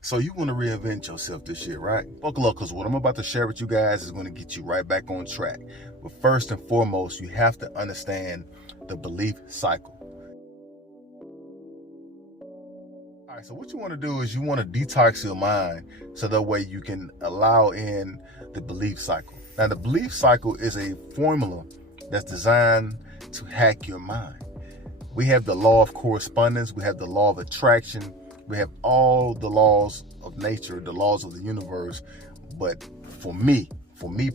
So you want to reinvent yourself this year, right? Buckle up, because what I'm about to share with you guys is going to get you right back on track. But first and foremost, you have to understand the belief cycle. All right, so what you want to do is you want to detox your mind so that way you can allow in the belief cycle. Now, the belief cycle is a formula that's designed to hack your mind. We have the law of correspondence, we have the law of attraction, we have all the laws of nature, the laws of the universe. But for me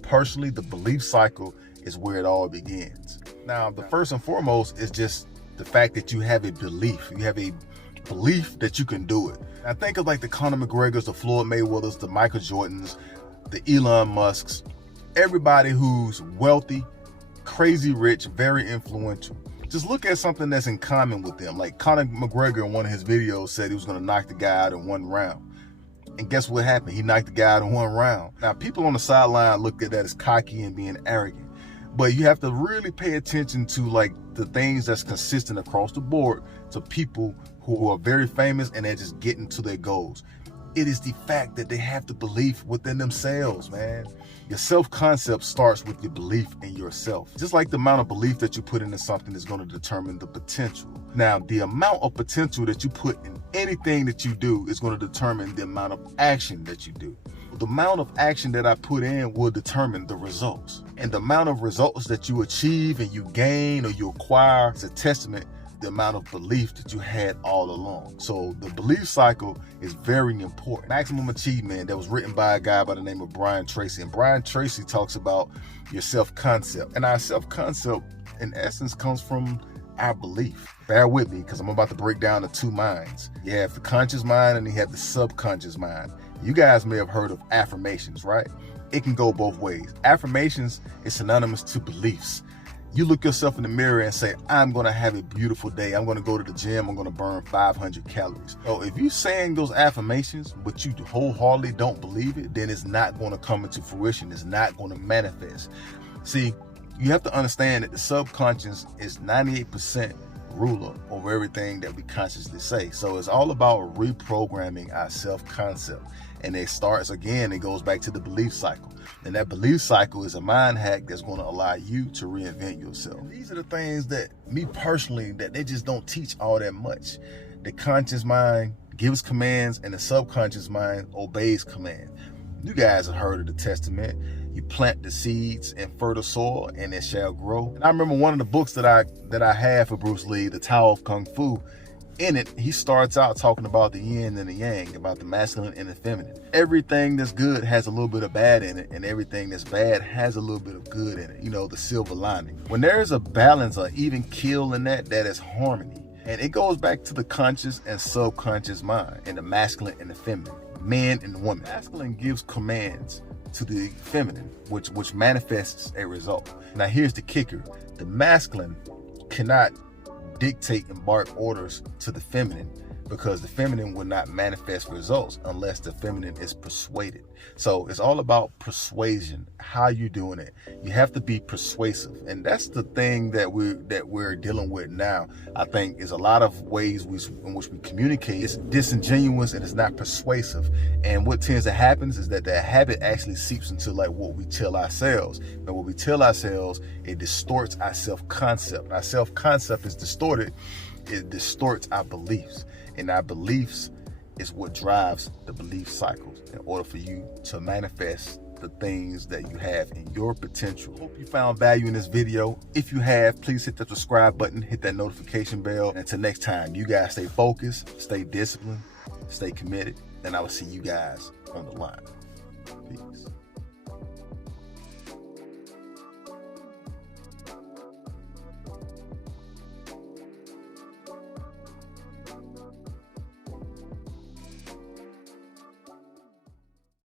personally, the belief cycle is where it all begins. Now, the first and foremost is just the fact that you have a belief. You have a belief that you can do it. Now, think of like the Conor McGregors, the Floyd Mayweathers, the Michael Jordans, the Elon Musks, everybody who's wealthy, crazy rich, very influential. Just look at something that's in common with them. Like Conor McGregor in one of his videos said he was going to knock the guy out in one round. And guess what happened? He knocked the guy out in one round. Now, people on the sideline look at that as cocky and being arrogant. But you have to really pay attention to like the things that's consistent across the board to people who are very famous and they're just getting to their goals. It is the fact that they have the belief within themselves, man. Your self-concept starts with your belief in yourself. Just like the amount of belief that you put into something is going to determine the potential. Now, the amount of potential that you put in anything that you do is going to determine the amount of action that you do. The amount of action that I put in will determine the results. And the amount of results that you achieve and you gain or you acquire is a testament the amount of belief that you had all along. So the belief cycle is very important. Maximum Achievement, that was written by a guy by the name of Brian Tracy. And Brian Tracy talks about your self-concept. And our self-concept, in essence, comes from our belief. Bear with me, because I'm about to break down the two minds. You have the conscious mind and you have the subconscious mind. You guys may have heard of affirmations, right? It can go both ways. Affirmations is synonymous to beliefs. You look yourself in the mirror and say, I'm going to have a beautiful day. I'm going to go to the gym. I'm going to burn 500 calories. So if you're saying those affirmations, but you wholeheartedly don't believe it, then it's not going to come into fruition. It's not going to manifest. See, you have to understand that the subconscious is 98% ruler over everything that we consciously say. So it's all about reprogramming our self-concept. And it starts again, it goes back to the belief cycle. And that belief cycle is a mind hack that's going to allow you to reinvent yourself. And these are the things that me personally, that they just don't teach all that much. The conscious mind gives commands and the subconscious mind obeys commands. You guys have heard of the testament. You plant the seeds in fertile soil and it shall grow. And I remember one of the books that I had for Bruce Lee, The Tao of Kung Fu. In it, he starts out talking about the yin and the yang, about the masculine and the feminine. Everything that's good has a little bit of bad in it, and everything that's bad has a little bit of good in it. You know, the silver lining. When there's a balance or even keel in that is harmony. And it goes back to the conscious and subconscious mind, and the masculine and the feminine, man and woman. Masculine gives commands to the feminine, which manifests a result. Now here's the kicker. The masculine cannot dictate and bark orders to the feminine, because the feminine will not manifest results unless the feminine is persuaded. So it's all about persuasion. How you doing it? You have to be persuasive, and that's the thing that we're dealing with now. I think is a lot of ways in which we communicate. It's disingenuous and it's not persuasive. And what tends to happen is that the habit actually seeps into like what we tell ourselves. And what we tell ourselves, it distorts our self-concept. Our self-concept is distorted. It distorts our beliefs. And our beliefs is what drives the belief cycles in order for you to manifest the things that you have in your potential. Hope you found value in this video. If you have, please hit that subscribe button, hit that notification bell. And until next time, you guys stay focused, stay disciplined, stay committed, and I will see you guys on the line. Peace.